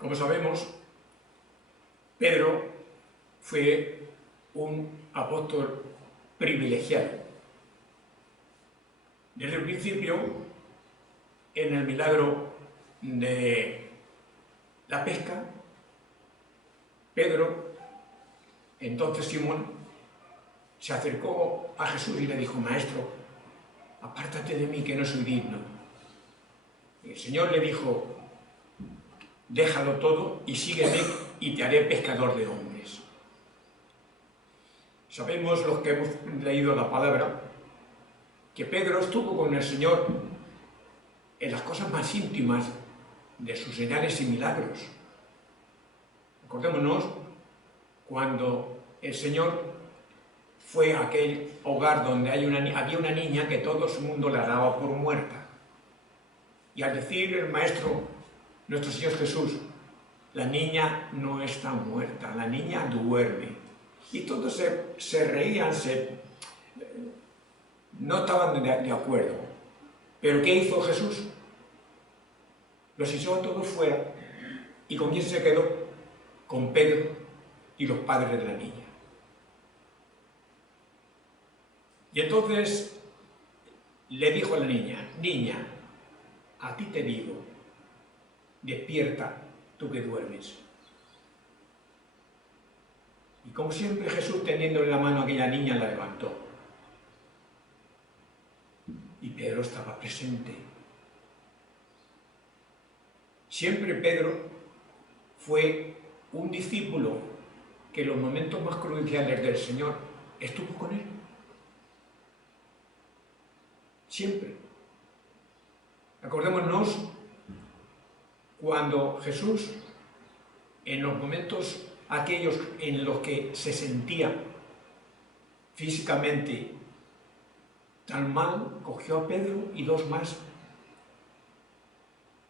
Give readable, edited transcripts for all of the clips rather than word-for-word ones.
Como sabemos, Pedro fue un apóstol privilegiado. Desde el principio, en el milagro de la pesca, Pedro, entonces Simón, se acercó a Jesús y le dijo: Maestro, apártate de mí que no soy digno. Y el Señor le dijo: déjalo todo y sígueme y te haré pescador de hombres. Sabemos, los que hemos leído la palabra, que Pedro estuvo con el Señor en las cosas más íntimas de sus señales y milagros. Acordémonos cuando el Señor fue a aquel hogar donde había una niña que todo el mundo la daba por muerta. Y al decir el Maestro, nuestro Señor Jesús: la niña no está muerta, la niña duerme. Y todos se reían, no estaban de acuerdo. ¿Pero qué hizo Jesús? Los echó a todos fuera. ¿Y con quién se quedó? Con Pedro y los padres de la niña. Y entonces le dijo a la niña: niña, a ti te digo, despierta, tú que duermes. Y como siempre, Jesús, teniendo en la mano a aquella niña, la levantó. Y Pedro estaba presente. Siempre Pedro fue un discípulo que en los momentos más cruciales del Señor estuvo con él. Siempre. Acordémonos cuando Jesús, en los momentos aquellos en los que se sentía físicamente tan mal, cogió a Pedro y dos más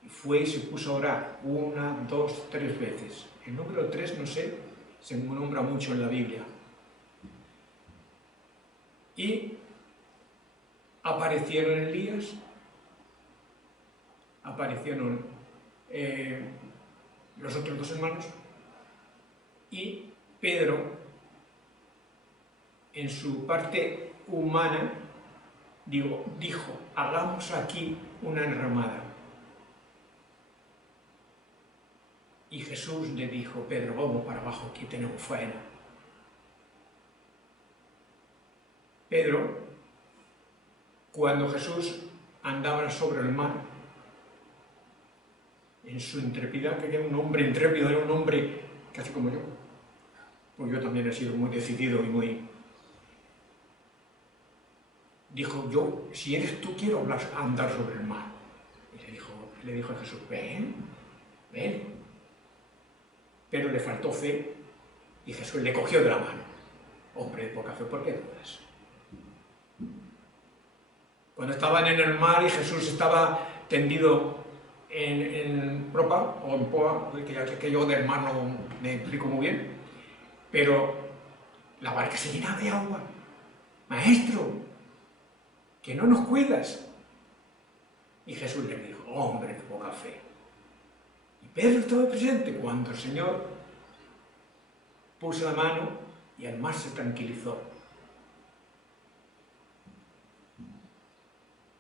y fue y se puso a orar 1, 2, 3 veces. El número 3, no sé, se nombra mucho en la Biblia. Y aparecieron Elías, aparecieron los otros dos hermanos, y Pedro, en su parte humana, dijo: hagamos aquí una enramada. Y Jesús le dijo: Pedro, vamos para abajo, aquí tenemos faena. Pedro, cuando Jesús andaba sobre el mar, en su intrepidez, que era un hombre intrépido, era un hombre casi como yo, pues yo también he sido muy decidido y muy... Dijo: yo, si eres tú, quiero andar sobre el mar. Y le dijo a Jesús: ven, ven. Pero le faltó fe y Jesús le cogió de la mano. Hombre de poca fe, ¿por qué dudas? Cuando estaban en el mar y Jesús estaba tendido en propa o en popa, que yo del mar no me explico muy bien, pero la barca se llenaba de agua. Maestro, que no nos cuidas. Y Jesús le dijo: hombre de poca fe. Y Pedro estaba presente cuando el Señor puso la mano y el mar se tranquilizó.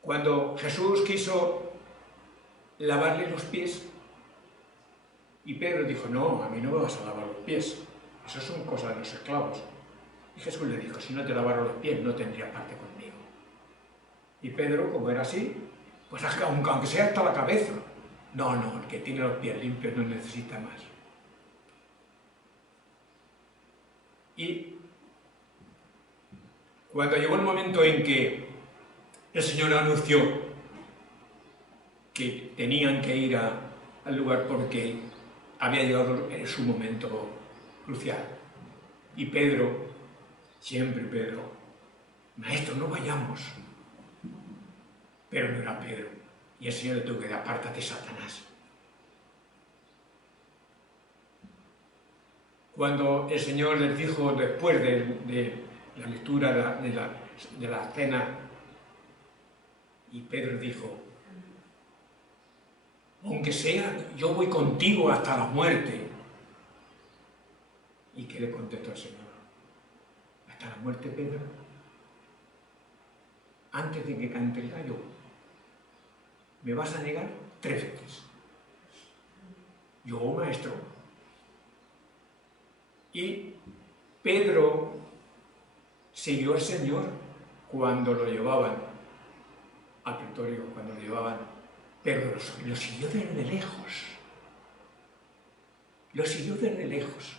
Cuando Jesús quiso lavarle los pies, y Pedro dijo: no, a mí no me vas a lavar los pies, eso son cosas de los esclavos. Y Jesús le dijo: si no te lavaron los pies, no tendrías parte conmigo. Y Pedro, como era así, pues aunque sea hasta la cabeza, no, el que tiene los pies limpios no necesita más. Y cuando llegó el momento en que el Señor anunció que tenían que ir al lugar porque había llegado su momento crucial, y Pedro, siempre Pedro: maestro, no vayamos. Pero no era Pedro, y el Señor le tuvo que decir: apártate, Satanás. Cuando el Señor les dijo, después de la lectura de la cena, y Pedro dijo: aunque sea, yo voy contigo hasta la muerte. ¿Y qué le contestó el Señor? ¿Hasta la muerte, Pedro? Antes de que cante el gallo, me vas a negar 3 veces. Yo, maestro. Y Pedro siguió al Señor cuando lo llevaban al pretorio, cuando lo llevaban, pero lo siguió desde lejos. Lo siguió desde lejos.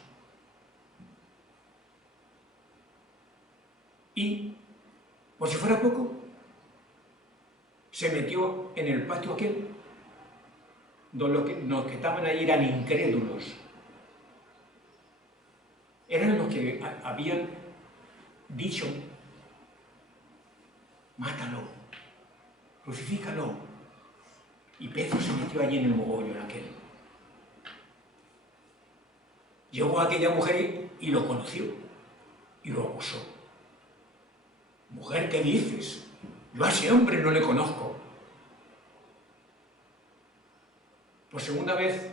Y, por si fuera poco, se metió en el patio aquel, donde los que estaban ahí eran incrédulos. Eran los que habían dicho: mátalo, crucifícalo. Y Pedro se metió allí en el mogollón aquel. Llegó a aquella mujer y lo conoció y lo acusó. Mujer, ¿qué dices? Yo a ese hombre no le conozco. Por segunda vez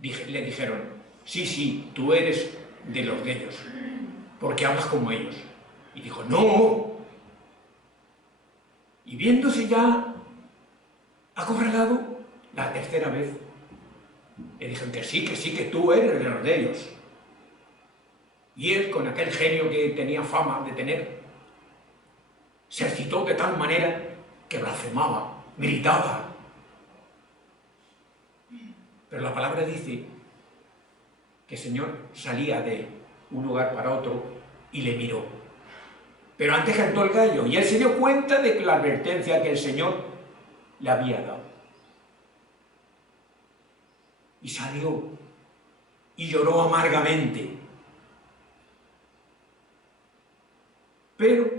le dijeron: sí, tú eres de los de ellos, porque hablas como ellos. Y dijo: no. Y viéndose ya acorralado, la tercera vez le dijeron que sí, que tú eres de los de ellos. Y él, con aquel genio que tenía fama de tener, se excitó de tal manera que blasfemaba, gritaba. Pero la palabra dice que el Señor salía de un lugar para otro y le miró. Pero antes cantó el gallo y él se dio cuenta de la advertencia que el Señor le había dado. Y salió y lloró amargamente. Pero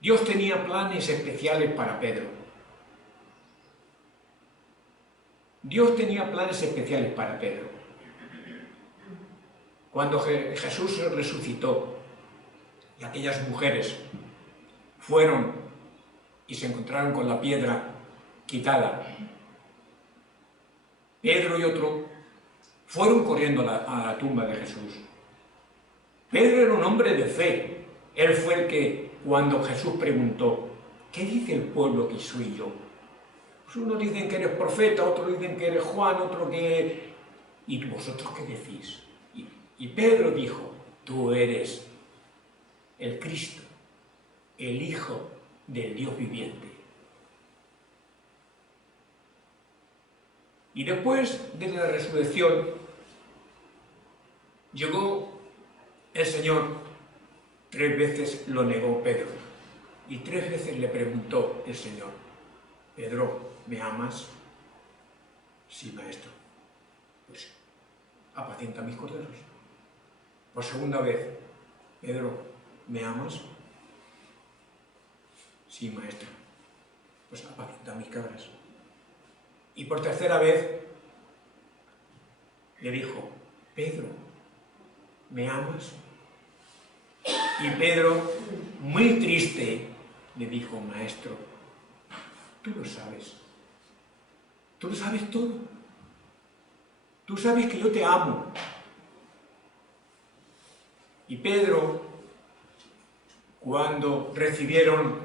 Dios tenía planes especiales para Pedro. Dios tenía planes especiales para Pedro. Cuando Jesús resucitó y aquellas mujeres fueron y se encontraron con la piedra quitada, Pedro y otro fueron corriendo a la tumba de Jesús. Pedro era un hombre de fe. Él fue el que, cuando Jesús preguntó: ¿qué dice el pueblo que soy yo? Pues unos dicen que eres profeta, otros dicen que eres Juan, otro que... ¿Y vosotros qué decís? Y Pedro dijo: tú eres el Cristo, el Hijo del Dios viviente. Y después de la resurrección, llegó el Señor, 3 veces lo negó Pedro, y 3 veces le preguntó el Señor: Pedro, ¿me amas? Sí, maestro. Pues apacienta mis corderos. Por segunda vez: Pedro, ¿me amas? Sí, maestro. Pues apacienta mis cabras. Y por tercera vez le dijo: Pedro, ¿me amas? Y Pedro, muy triste, le dijo: maestro, tú lo sabes todo, tú sabes que yo te amo. Y Pedro, cuando recibieron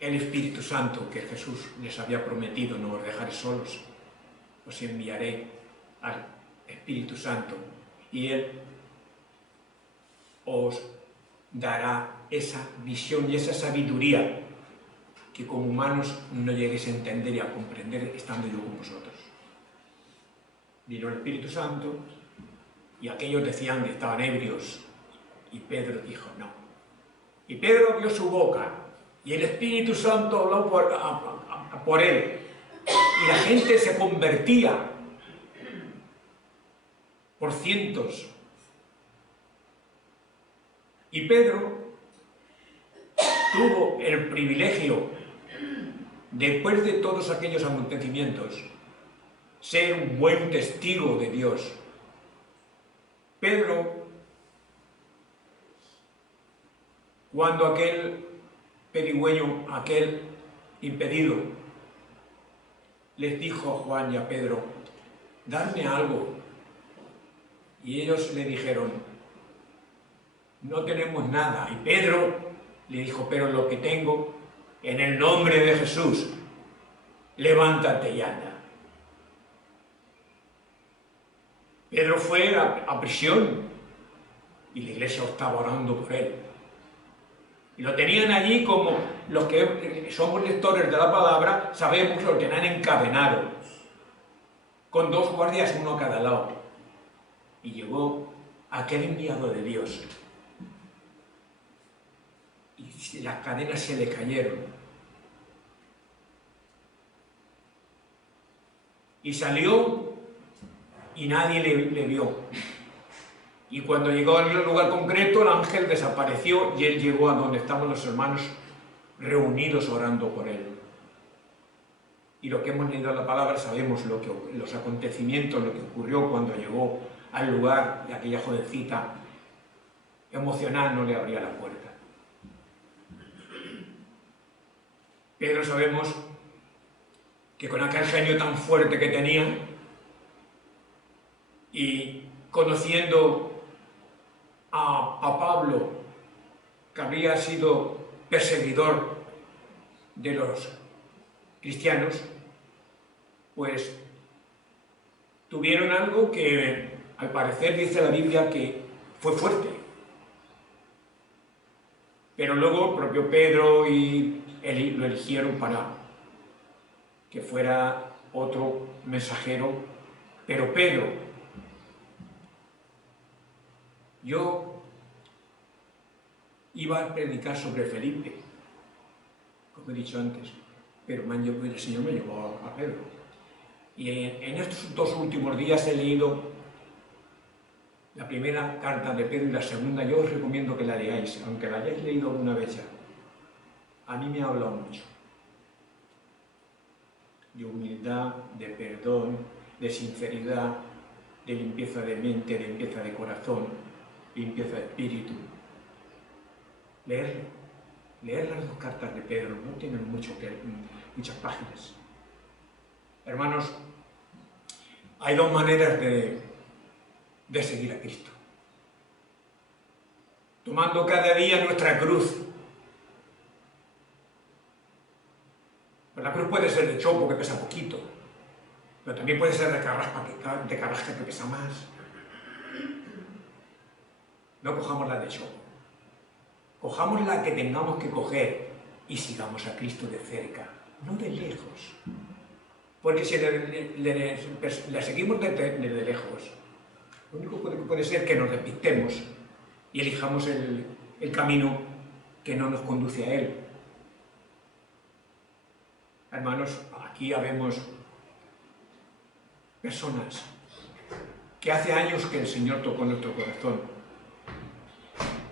el Espíritu Santo que Jesús les había prometido: no os dejaré solos, os enviaré al Espíritu Santo, y Él os dará esa visión y esa sabiduría que como humanos no lleguéis a entender y a comprender estando yo con vosotros. Vino el Espíritu Santo y aquellos decían que estaban ebrios, y Pedro dijo: no. Y Pedro abrió su boca y el Espíritu Santo habló por él, y la gente se convertía por cientos. Y Pedro tuvo el privilegio, después de todos aquellos acontecimientos, ser un buen testigo de Dios. Pedro, cuando aquel pedigüeño, aquel impedido, les dijo a Juan y a Pedro: «Dadme algo». Y ellos le dijeron: «No tenemos nada». Y Pedro le dijo: «Pero lo que tengo, en el nombre de Jesús, levántate y anda». Pedro fue a prisión y la iglesia estaba orando por él. Y lo tenían allí, como los que somos lectores de la palabra, sabemos que lo tenían encadenado, con 2 guardias, uno a cada lado. Y llegó aquel enviado de Dios. Y las cadenas se le cayeron. Y salió y nadie le vio. Y cuando llegó al lugar concreto, el ángel desapareció y él llegó a donde estaban los hermanos reunidos orando por él. Y lo que hemos leído en la palabra, sabemos los acontecimientos, lo que ocurrió cuando llegó al lugar y aquella jovencita emocional no le abría la puerta. Pedro, sabemos que con aquel genio tan fuerte que tenía y conociendo a Pablo, que había sido perseguidor de los cristianos, pues tuvieron algo que al parecer dice la Biblia que fue fuerte. Pero luego el propio Pedro y él lo eligieron para que fuera otro mensajero. Pero Pedro, yo iba a predicar sobre Felipe, como he dicho antes, pero el Señor me llevó a Pedro. Y en estos 2 últimos días he leído la primera carta de Pedro y la segunda. Yo os recomiendo que la leáis, aunque la hayáis leído alguna vez ya. A mí me ha hablado mucho. De humildad, de perdón, de sinceridad, de limpieza de mente, de limpieza de corazón, limpieza de espíritu. Leer las 2 cartas de Pedro, no tienen muchas páginas. Hermanos, hay 2 maneras de seguir a Cristo. Tomando cada día nuestra cruz. Pues la cruz puede ser de chopo, que pesa poquito, pero también puede ser de carrasca, que pesa más. No cojamos la de chopo. Cojamos la que tengamos que coger y sigamos a Cristo de cerca, no de lejos. Porque si le seguimos desde lejos, lo único que puede ser que nos despistemos y elijamos el camino que no nos conduce a Él. Hermanos, aquí habemos personas que hace años que el Señor tocó nuestro corazón,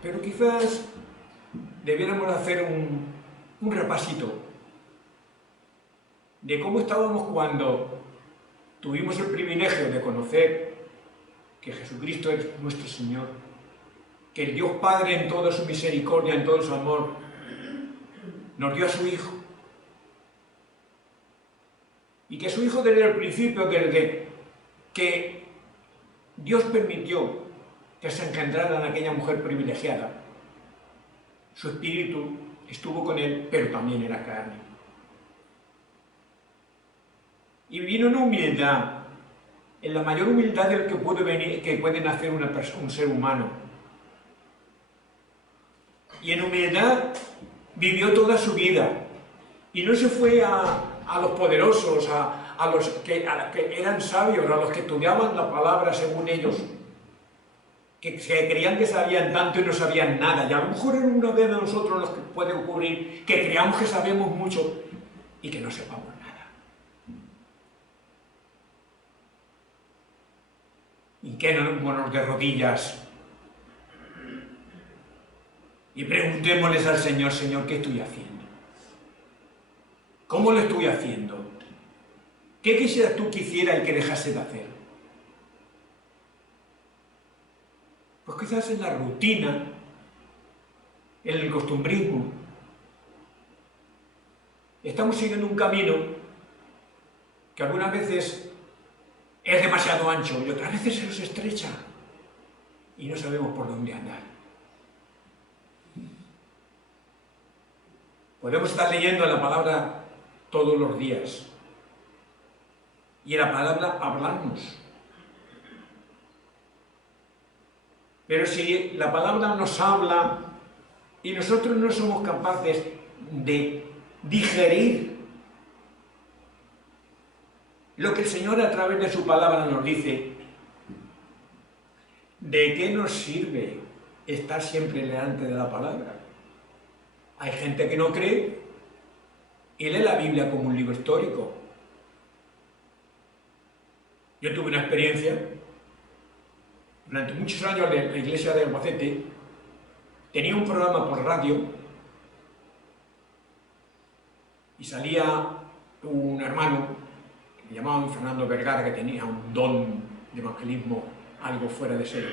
pero quizás debiéramos hacer un repasito de cómo estábamos cuando tuvimos el privilegio de conocer que Jesucristo es nuestro Señor, que el Dios Padre en toda su misericordia, en todo su amor, nos dio a su Hijo. Y que su Hijo desde el principio, desde que Dios permitió que se engendrara en aquella mujer privilegiada, su espíritu estuvo con él, pero también era carne. Y vino en humildad, en la mayor humildad del que puede nacer un ser humano. Y en humildad vivió toda su vida. Y no se fue a los poderosos, a los que eran sabios, a los que estudiaban la palabra según ellos, que creían que sabían tanto y no sabían nada. Y a lo mejor en una vez de nosotros nos puede ocurrir que creamos que sabemos mucho y que no sepamos nada. Y quedémonos de rodillas y preguntémosles al Señor: Señor, ¿qué estoy haciendo? ¿Cómo lo estoy haciendo? ¿Qué quisieras tú que hiciera y que dejase de hacer? Pues quizás en la rutina, en el costumbrismo. estamos siguiendo un camino que algunas veces es demasiado ancho y otras veces se nos estrecha y no sabemos por dónde andar. Podemos estar leyendo la palabra todos los días y en la palabra hablarnos. Pero si la palabra nos habla y nosotros no somos capaces de digerir lo que el Señor a través de su palabra nos dice, ¿de qué nos sirve estar siempre delante de la palabra? Hay gente que no cree y lee la Biblia como un libro histórico. Yo tuve una experiencia, durante muchos años la iglesia de Albacete tenía un programa por radio y salía un hermano que llamaban Fernando Vergara, que tenía un don de evangelismo algo fuera de serie.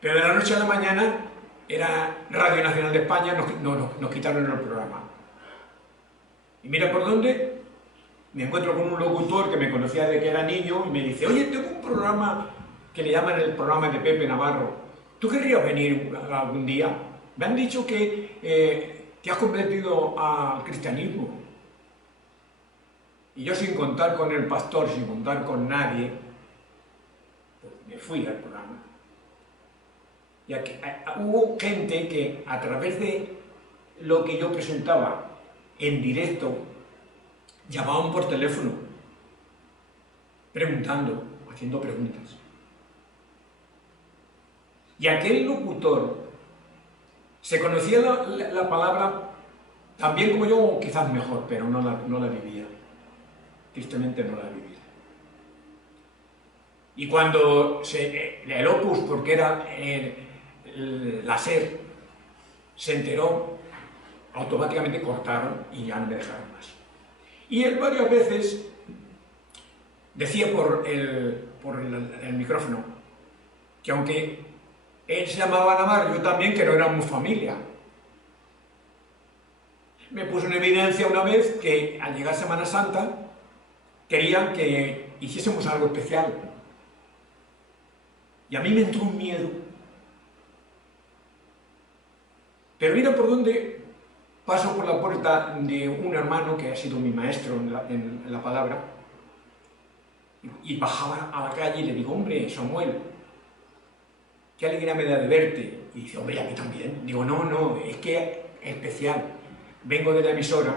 Pero de la noche a la mañana era Radio Nacional de España, nos quitaron el programa. Y mira por dónde, me encuentro con un locutor que me conocía desde que era niño y me dice, oye, tengo un programa que le llaman el programa de Pepe Navarro. ¿Tú querrías venir algún día? Me han dicho que te has convertido al cristianismo. Y yo, sin contar con el pastor, sin contar con nadie, pues me fui al programa. Y aquí, hubo gente que a través de lo que yo presentaba en directo, llamaban por teléfono, preguntando, haciendo preguntas. Y aquel locutor se conocía la palabra también como yo, o quizás mejor, pero no la vivía. Tristemente no la vivía. Y cuando el Opus, porque era la SER, se enteró, automáticamente cortaron y ya no me dejaron más. Y él varias veces decía por el micrófono que aunque él se llamaba Navarro, yo también, que no éramos familia. Me puso en evidencia una vez que al llegar Semana Santa querían que hiciésemos algo especial. Y a mí me entró un miedo. Pero mira por dónde paso por la puerta de un hermano que ha sido mi maestro en la palabra, y bajaba a la calle y le digo, hombre, Samuel, qué alegría me da de verte. Y dice, hombre, a mí también. Digo, no, es que es especial. Vengo de la emisora,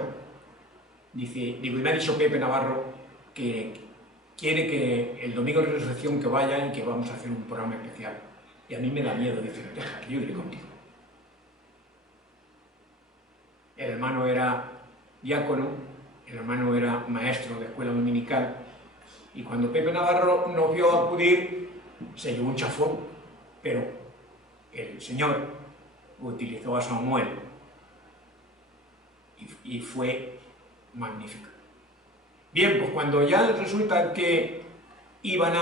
digo, y me ha dicho Pepe Navarro que quiere que el domingo de resurrección que vaya y que vamos a hacer un programa especial. Y a mí me da miedo, dice, deja que yo iré contigo. El hermano era diácono, el hermano era maestro de escuela dominical, y cuando Pepe Navarro nos vio acudir, se llevó un chafón, pero el Señor utilizó a Samuel y fue magnífico. Bien, pues cuando ya resulta que iban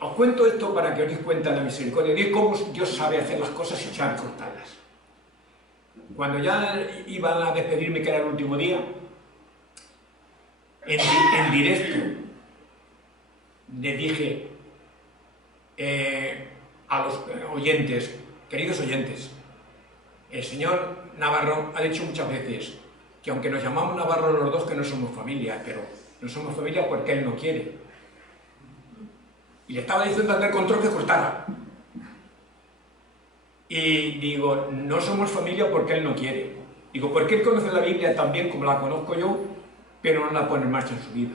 os cuento esto para que os deis cuenta de la misericordia de Dios, cómo Dios sabe hacer las cosas y sabe cortarlas. Cuando ya iban a despedirme, que era el último día, en directo les dije a los oyentes, queridos oyentes, el señor Navarro ha dicho muchas veces que aunque nos llamamos Navarro los dos, que no somos familia, pero no somos familia porque él no quiere. Y le estaba diciendo al del control que cortara. Y digo, no somos familia porque él no quiere. Digo, porque él conoce la Biblia tan bien como la conozco yo, pero no la pone en marcha en su vida.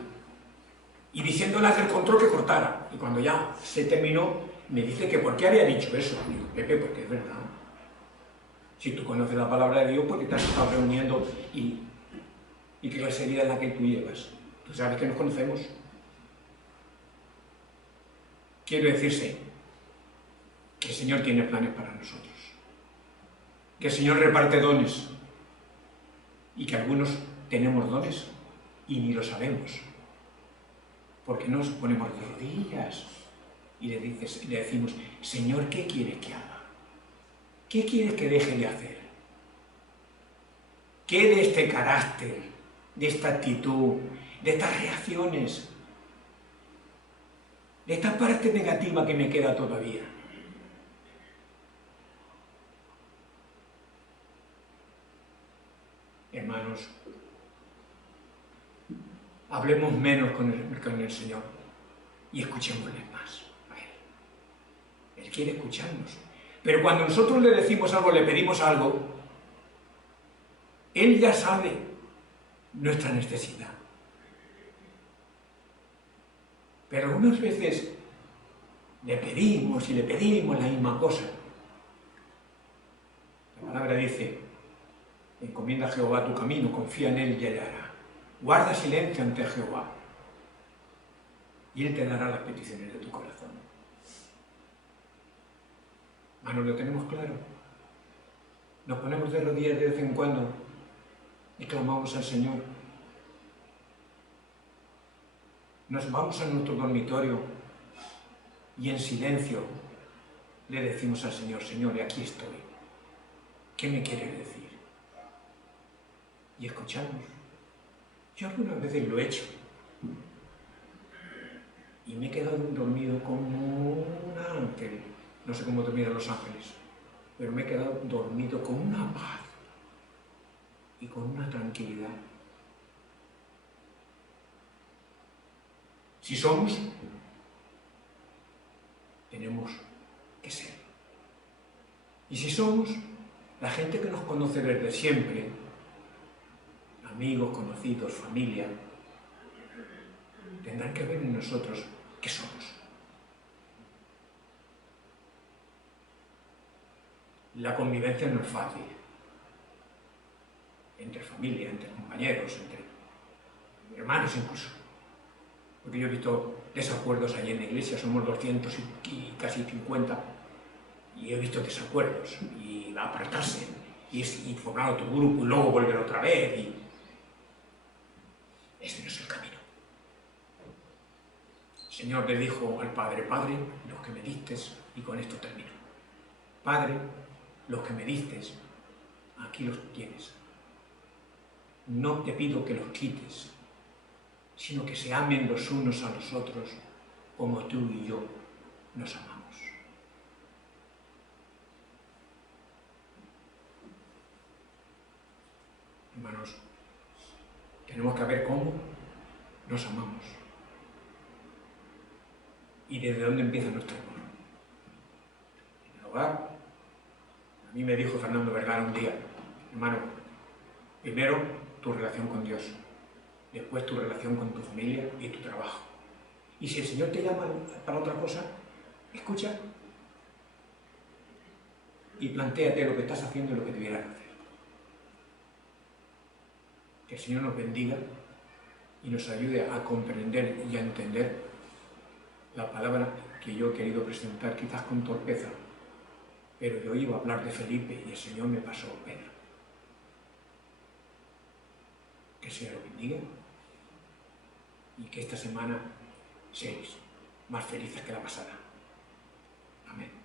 Y diciéndole al del control que cortara. Y cuando ya se terminó, me dice que por qué había dicho eso. Digo, Pepe, porque es verdad. Si tú conoces la palabra de Dios, porque te has estado reuniendo y qué clase de vida es la que tú llevas. Tú sabes que nos conocemos. Quiero decirse que el Señor tiene planes para nosotros. Que el Señor reparte dones. Y que algunos tenemos dones y ni lo sabemos. Porque nos ponemos de rodillas y le decimos, Señor, ¿qué quieres que haga? ¿Qué quieres que deje de hacer? ¿Qué de este carácter de esta actitud, de estas reacciones, de esta parte negativa que me queda todavía. Hermanos, hablemos menos con el Señor y escuchémosle más a Él. Él quiere escucharnos. Pero cuando nosotros le decimos algo, le pedimos algo, Él ya sabe nuestra necesidad. Pero algunas veces le pedimos y le pedimos la misma cosa. La palabra dice: encomienda a Jehová tu camino, confía en Él y Él hará. Guarda silencio ante Jehová y Él te dará las peticiones de tu corazón. Hermanos, ¿lo tenemos claro? Nos ponemos de rodillas de vez en cuando y clamamos al Señor. Nos vamos a nuestro dormitorio y en silencio le decimos al Señor: Señor, aquí estoy. ¿Qué me quieres decir? Y escuchamos. Yo algunas veces lo he hecho y me he quedado dormido como un ángel. No sé cómo dormir a los ángeles, pero me he quedado dormido con una paz y con una tranquilidad. Si somos, tenemos que ser. Y si somos, la gente que nos conoce desde siempre, amigos, conocidos, familia, tendrán que ver en nosotros qué somos. La convivencia no es fácil. Entre familia, entre compañeros, entre hermanos incluso. Porque yo he visto desacuerdos allí en la iglesia, somos 200 y casi 50, y he visto desacuerdos, y apartarse, y formar otro grupo, y luego volver otra vez, y ese no es el camino. El Señor le dijo al Padre: Padre, los que me diste, y con esto termino. Padre, los que me diste, aquí los tienes. No te pido que los quites, sino que se amen los unos a los otros como tú y yo nos amamos. Hermanos, tenemos que ver cómo nos amamos y desde dónde empieza nuestro amor. En el hogar. A mí me dijo Fernando Vergara un día: hermano, primero tu relación con Dios, después tu relación con tu familia y tu trabajo. Y si el Señor te llama para otra cosa, escucha y plantéate lo que estás haciendo y lo que debieras hacer. Que el Señor nos bendiga y nos ayude a comprender y a entender la palabra que yo he querido presentar, quizás con torpeza, pero yo iba a hablar de Felipe y el Señor me pasó Pedro. Que el Señor lo bendiga y que esta semana seáis más felices que la pasada. Amén.